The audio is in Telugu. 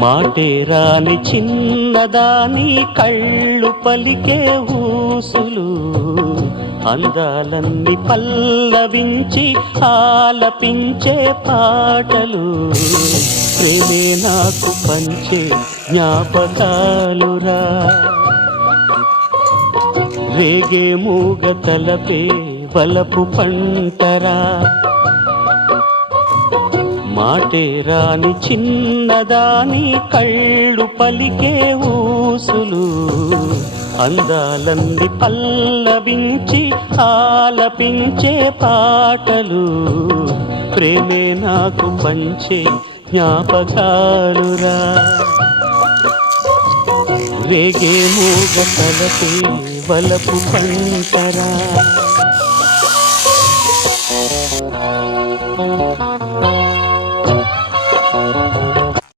మాటే రాని చిన్నదాని కళ్ళు పలికే ఊసులు, అందాలన్నీ పల్లవించి ఆలపించే పాటలు, ప్రేమే నాకు పంచే జ్ఞాపకాలురా. రేగే మూగ తలపే వలపు పంటరా. మాటే రాని చిన్నదాని కళ్ళు పలికే ఊసులు, అందాలన్నీ పల్లవించి ఆలపించే పాటలు, ప్రేమే నాకు పంచే జ్ఞాపకాలురా. రేగే మూగ తలపే వలపు పంటరా.